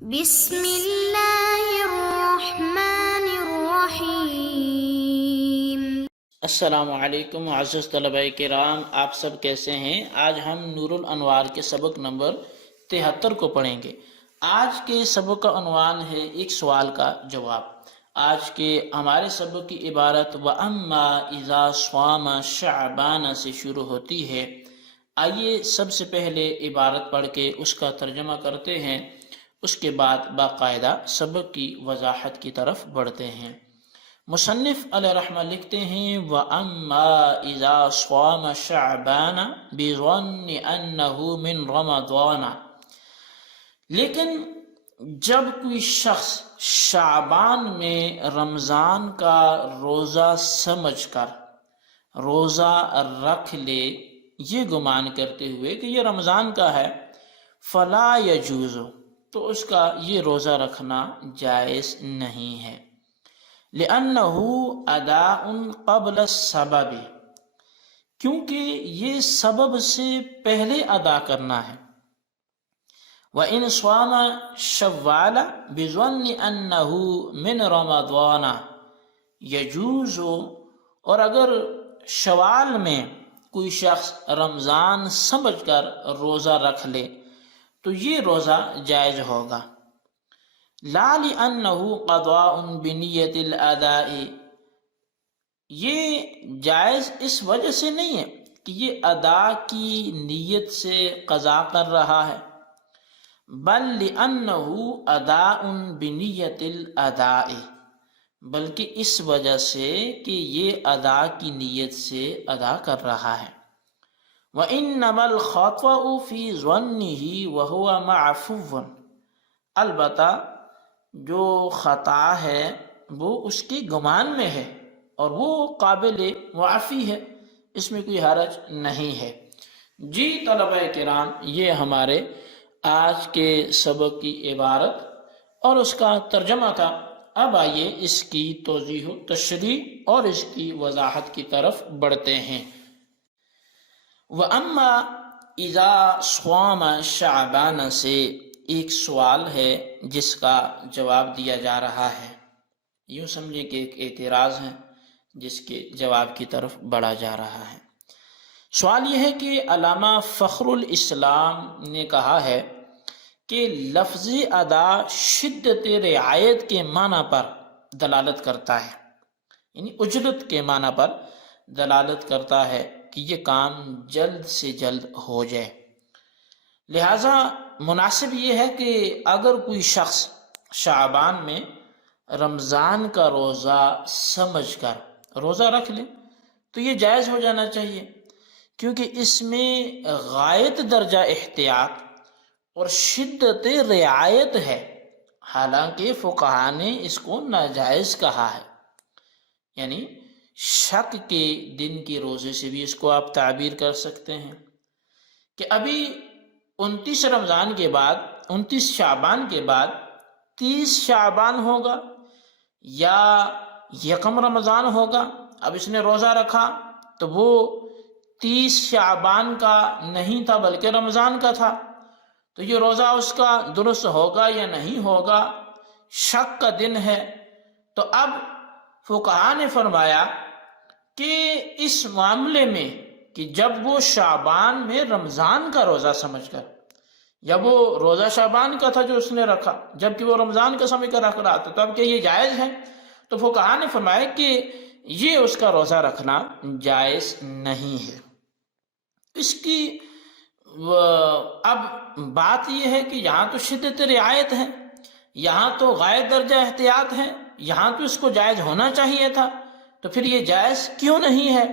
بسم اللہ الرحمن الرحیم۔ السلام علیکم معزز طلباء کرام، آپ سب کیسے ہیں؟ آج ہم نور الانوار کے سبق نمبر 73 کو پڑھیں گے۔ آج کے سبق کا عنوان ہے ایک سوال کا جواب۔ آج کے ہمارے سبق کی عبارت وَأَمَّا إِذَا صَامَ شَعْبَانَ سے شروع ہوتی ہے۔ آئیے سب سے پہلے عبارت پڑھ کے اس کا ترجمہ کرتے ہیں، اس کے بعد باقاعدہ سبق کی وضاحت کی طرف بڑھتے ہیں۔ مصنف علیہ رحمہ لکھتے ہیں وَأَمَّا إِذَا صَامَ شَعْبَانَ بِظَنِّ أَنَّهُ مِنْ رَمَضَانَ، لیکن جب کوئی شخص شعبان میں رمضان کا روزہ سمجھ کر روزہ رکھ لے، یہ گمان کرتے ہوئے کہ یہ رمضان کا ہے، فَلَا يَجُوزُ، تو اس کا یہ روزہ رکھنا جائز نہیں ہے، لِأَنَّهُ أَدَاءٌ قَبْلَ السَّبَبِ، کیونکہ یہ سبب سے پہلے ادا کرنا ہے۔ وَإِنْ صَامَ شَوَّالَ بِظَنِّ أَنَّهُ مِنْ رَمَضَانَ يَجُوزُ، اور اگر شوال میں کوئی شخص رمضان سمجھ کر روزہ رکھ لے تو یہ روزہ جائز ہوگا، لا لأنه قضاء بنیت الاداء، یہ جائز اس وجہ سے نہیں ہے کہ یہ ادا کی نیت سے قضا کر رہا ہے، بل لأنه اداء بنیت الاداء، بلکہ اس وجہ سے کہ یہ ادا کی نیت سے ادا کر رہا ہے۔ وَإِنَّمَا الْخَطَأُ فِي ظَنِّهِ وَهُوَ مَعْفُوٌّ، البتہ جو خطا ہے وہ اس کے گمان میں ہے اور وہ قابل معافی ہے، اس میں کوئی حرج نہیں ہے۔ جی طلباء کرام، یہ ہمارے آج کے سبق کی عبارت اور اس کا ترجمہ تھا۔ اب آئیے اس کی توضیح و تشریح اور اس کی وضاحت کی طرف بڑھتے ہیں۔ وَأَمَّا إِذَا صَامَ شَعْبَانَ سے ایک سوال ہے جس کا جواب دیا جا رہا ہے، یوں سمجھے کہ ایک اعتراض ہے جس کے جواب کی طرف بڑھا جا رہا ہے۔ سوال یہ ہے کہ علامہ فخر الاسلام نے کہا ہے کہ لفظ ادا شدت رعایت کے معنی پر دلالت کرتا ہے، یعنی اجرت کے معنی پر دلالت کرتا ہے کہ یہ کام جلد سے جلد ہو جائے، لہٰذا مناسب یہ ہے کہ اگر کوئی شخص شعبان میں رمضان کا روزہ سمجھ کر روزہ رکھ لے تو یہ جائز ہو جانا چاہیے، کیونکہ اس میں غایت درجہ احتیاط اور شدت رعایت ہے، حالانکہ فقہا نے اس کو ناجائز کہا ہے۔ یعنی شک کے دن کے روزے سے بھی اس کو آپ تعبیر کر سکتے ہیں کہ ابھی 29 رمضان کے بعد 29 شعبان کے بعد 30 شعبان ہوگا یا یکم رمضان ہوگا، اب اس نے روزہ رکھا تو وہ 30 شعبان کا نہیں تھا بلکہ رمضان کا تھا، تو یہ روزہ اس کا درست ہوگا یا نہیں ہوگا، شک کا دن ہے۔ تو اب فقہا نے فرمایا کہ اس معاملے میں کہ جب وہ شعبان میں رمضان کا روزہ سمجھ کر، یا وہ روزہ شعبان کا تھا جو اس نے رکھا جبکہ وہ رمضان کا سمجھ کر رکھ رہا تھا، تو اب کیا یہ جائز ہے؟ تو فقہا نے فرمایا کہ یہ اس کا روزہ رکھنا جائز نہیں ہے۔ اس کی اب بات یہ ہے کہ یہاں تو شدت رعایت ہے، یہاں تو غایت درجہ احتیاط ہے، یہاں تو اس کو جائز ہونا چاہیے تھا، تو پھر یہ جائز کیوں نہیں ہے؟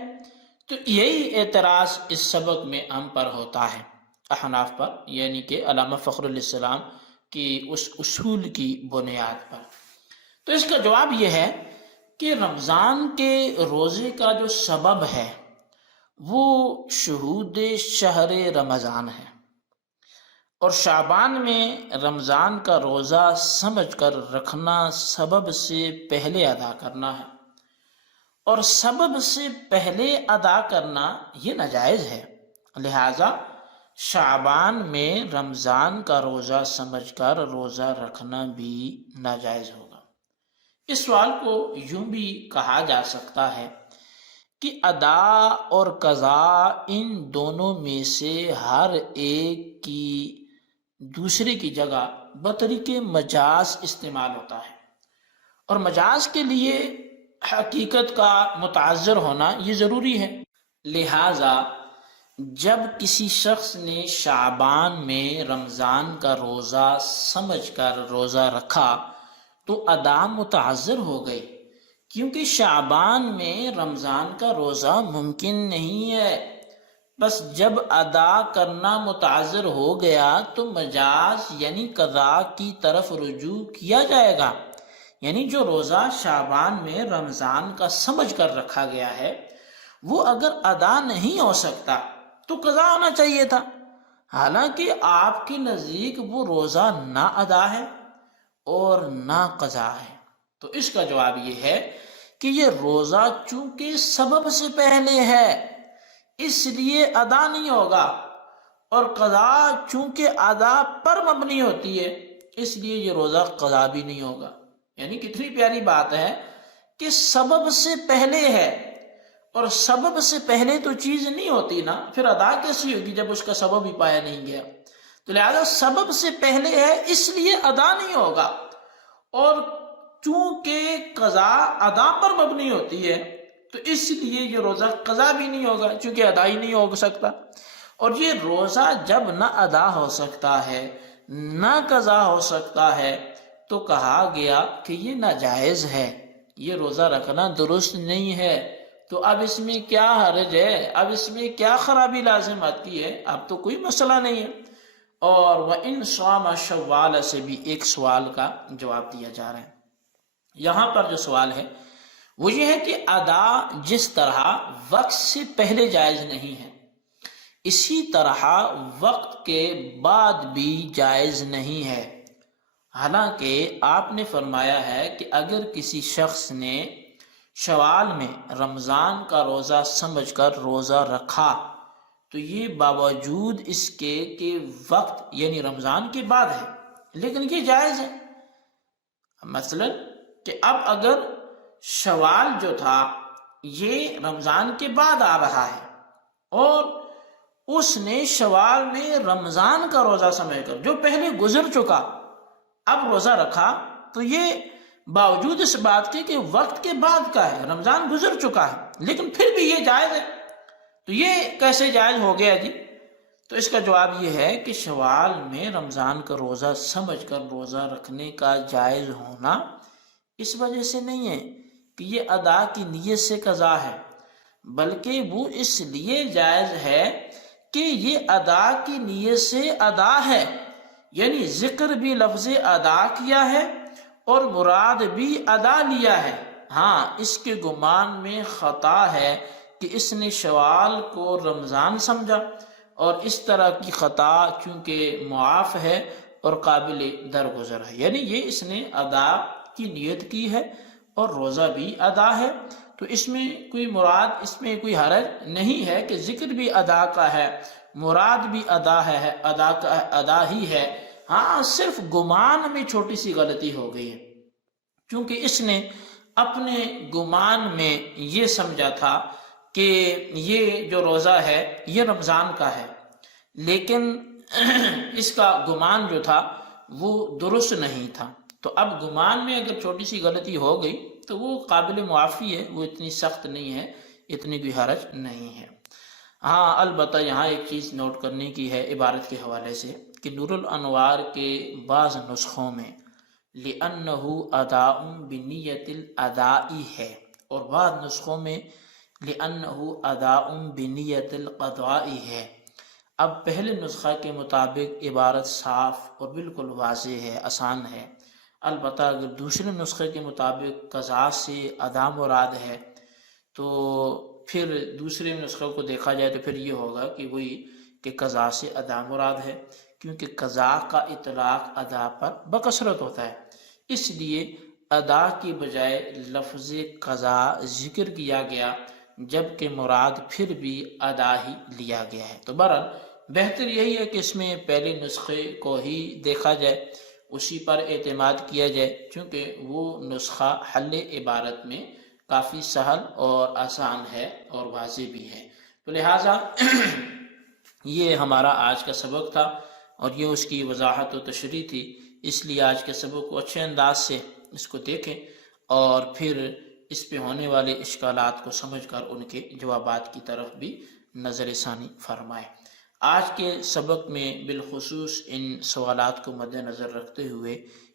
تو یہی اعتراض اس سبق میں ہم پر ہوتا ہے، احناف پر، یعنی کہ علامہ فخر الاسلام کی اس اصول کی بنیاد پر۔ تو اس کا جواب یہ ہے کہ رمضان کے روزے کا جو سبب ہے وہ شہود شہر رمضان ہے، اور شعبان میں رمضان کا روزہ سمجھ کر رکھنا سبب سے پہلے ادا کرنا ہے، اور سبب سے پہلے ادا کرنا یہ ناجائز ہے، لہٰذا شعبان میں رمضان کا روزہ سمجھ کر روزہ رکھنا بھی ناجائز ہوگا؟ اس سوال کو یوں بھی کہا جا سکتا ہے کہ ادا اور قضا ان دونوں میں سے ہر ایک کی دوسرے کی جگہ بطریق مجاز استعمال ہوتا ہے، اور مجاز کے لیے حقیقت کا متعذر ہونا یہ ضروری ہے۔ لہذا جب کسی شخص نے شعبان میں رمضان کا روزہ سمجھ کر روزہ رکھا تو ادا متعذر ہو گئی، کیونکہ شعبان میں رمضان کا روزہ ممکن نہیں ہے۔ بس جب ادا کرنا متعذر ہو گیا تو مجاز یعنی قضا کی طرف رجوع کیا جائے گا، یعنی جو روزہ شعبان میں رمضان کا سمجھ کر رکھا گیا ہے وہ اگر ادا نہیں ہو سکتا تو قضا ہونا چاہیے تھا، حالانکہ آپ کے نزدیک وہ روزہ نہ ادا ہے اور نہ قضا ہے۔ تو اس کا جواب یہ ہے کہ یہ روزہ چونکہ سبب سے پہلے ہے اس لیے ادا نہیں ہوگا، اور قضا چونکہ ادا پر مبنی ہوتی ہے اس لیے یہ روزہ قضا بھی نہیں ہوگا۔ یعنی کتنی پیاری بات ہے کہ سبب سے پہلے ہے، اور سبب سے پہلے تو چیز نہیں ہوتی نا، پھر ادا کیسی ہوگی جب اس کا سبب ہی پایا نہیں گیا؟ تو لہذا سبب سے پہلے ہے اس لیے ادا نہیں ہوگا، اور چونکہ قضا ادا پر مبنی ہوتی ہے تو اس لیے یہ روزہ قضا بھی نہیں ہوگا چونکہ ادا ہی نہیں ہو سکتا۔ اور یہ روزہ جب نہ ادا ہو سکتا ہے نہ قضا ہو سکتا ہے تو کہا گیا کہ یہ ناجائز ہے، یہ روزہ رکھنا درست نہیں ہے۔ تو اب اس میں کیا حرج ہے، اب اس میں کیا خرابی لازم آتی ہے؟ اب تو کوئی مسئلہ نہیں ہے۔ اور وَإِن صَامَ شَوَّالَ سے بھی ایک سوال کا جواب دیا جا رہا ہے۔ یہاں پر جو سوال ہے وہ یہ ہے کہ ادا جس طرح وقت سے پہلے جائز نہیں ہے اسی طرح وقت کے بعد بھی جائز نہیں ہے۔ حالانکہ آپ نے فرمایا ہے کہ اگر کسی شخص نے شوال میں رمضان کا روزہ سمجھ کر روزہ رکھا تو یہ باوجود اس کے کہ وقت یعنی رمضان کے بعد ہے لیکن یہ جائز ہے۔ مثلا کہ اب اگر شوال جو تھا یہ رمضان کے بعد آ رہا ہے اور اس نے شوال میں رمضان کا روزہ سمجھ کر جو پہلے گزر چکا اب روزہ رکھا، تو یہ باوجود اس بات کے کہ وقت کے بعد کا ہے، رمضان گزر چکا ہے، لیکن پھر بھی یہ جائز ہے۔ تو یہ کیسے جائز ہو گیا جی؟ تو اس کا جواب یہ ہے کہ شوال میں رمضان کا روزہ سمجھ کر روزہ رکھنے کا جائز ہونا اس وجہ سے نہیں ہے کہ یہ ادا کی نیت سے قضا ہے، بلکہ وہ اس لیے جائز ہے کہ یہ ادا کی نیت سے ادا ہے، یعنی ذکر بھی لفظ ادا کیا ہے اور مراد بھی ادا لیا ہے۔ ہاں اس کے گمان میں خطا ہے کہ اس نے شوال کو رمضان سمجھا، اور اس طرح کی خطا چونکہ معاف ہے اور قابل درگزر ہے، یعنی یہ اس نے ادا کی نیت کی ہے اور روزہ بھی ادا ہے، تو اس میں کوئی مراد، اس میں کوئی حرج نہیں ہے کہ ذکر بھی ادا کا ہے، مراد بھی ادا ہے، ادا کا ادا ہی ہے۔ ہاں صرف گمان میں چھوٹی سی غلطی ہو گئی ہے، کیونکہ اس نے اپنے گمان میں یہ سمجھا تھا کہ یہ جو روزہ ہے یہ رمضان کا ہے، لیکن اس کا گمان جو تھا وہ درست نہیں تھا۔ تو اب گمان میں اگر چھوٹی سی غلطی ہو گئی تو وہ قابل معافی ہے، وہ اتنی سخت نہیں ہے، اتنی کوئی حرج نہیں ہے۔ ہاں البتہ یہاں ایک چیز نوٹ کرنے کی ہے عبارت کے حوالے سے کہ نور الانوار کے بعض نسخوں میں لِأَنَّهُ أَدَاءٌ بِنِيَّةِ الْأَدَاءِ ہے، اور بعض نسخوں میں لِأَنَّهُ أَدَاءٌ بِنِيَّةِ الْقَضَاءِ ہے۔ اب پہلے نسخہ کے مطابق عبارت صاف اور بالکل واضح ہے، آسان ہے۔ البتہ اگر دوسرے نسخے کے مطابق قضا سے ادا مراد ہے تو پھر دوسرے نسخے کو دیکھا جائے تو پھر یہ ہوگا کہ وہی کہ قضا سے ادا مراد ہے، کیونکہ قضا کا اطلاق ادا پر بکثرت ہوتا ہے، اس لیے ادا کی بجائے لفظ قضا ذکر کیا گیا، جبکہ مراد پھر بھی ادا ہی لیا گیا ہے۔ تو بہرحال بہتر یہی ہے کہ اس میں پہلے نسخے کو ہی دیکھا جائے، اسی پر اعتماد کیا جائے، چونکہ وہ نسخہ حل عبارت میں کافی سہل اور آسان ہے اور واضح بھی ہے۔ تو لہٰذا یہ ہمارا آج کا سبق تھا اور یہ اس کی وضاحت و تشریح تھی، اس لیے آج کے سبق کو اچھے انداز سے اس کو دیکھیں اور پھر اس پہ ہونے والے اشکالات کو سمجھ کر ان کے جوابات کی طرف بھی نظر ثانی فرمائیں۔ آج کے سبق میں بالخصوص ان سوالات کو مد نظر رکھتے ہوئے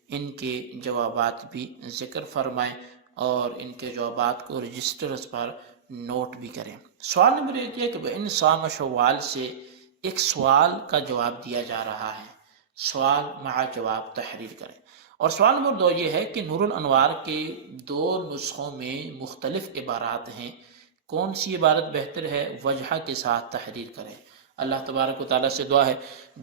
ان کے جوابات بھی ذکر فرمائیں اور ان کے جوابات کو رجسٹرز پر نوٹ بھی کریں۔ سوال نمبر 1 یہ کہ ان صام شوال سے ایک سوال کا جواب دیا جا رہا ہے، سوال مع جواب تحریر کریں۔ اور سوال نمبر 2 یہ ہے کہ نور الانوار کے 2 نسخوں میں مختلف عبارات ہیں، کون سی عبارت بہتر ہے، وجہ کے ساتھ تحریر کریں۔ اللہ تبارک و تعالیٰ سے دعا ہے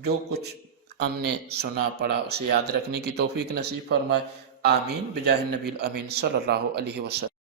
جو کچھ ہم نے سنا پڑھا اسے یاد رکھنے کی توفیق نصیب فرمائے، آمین بجاہ النبی الامین صلی اللہ علیہ وسلم۔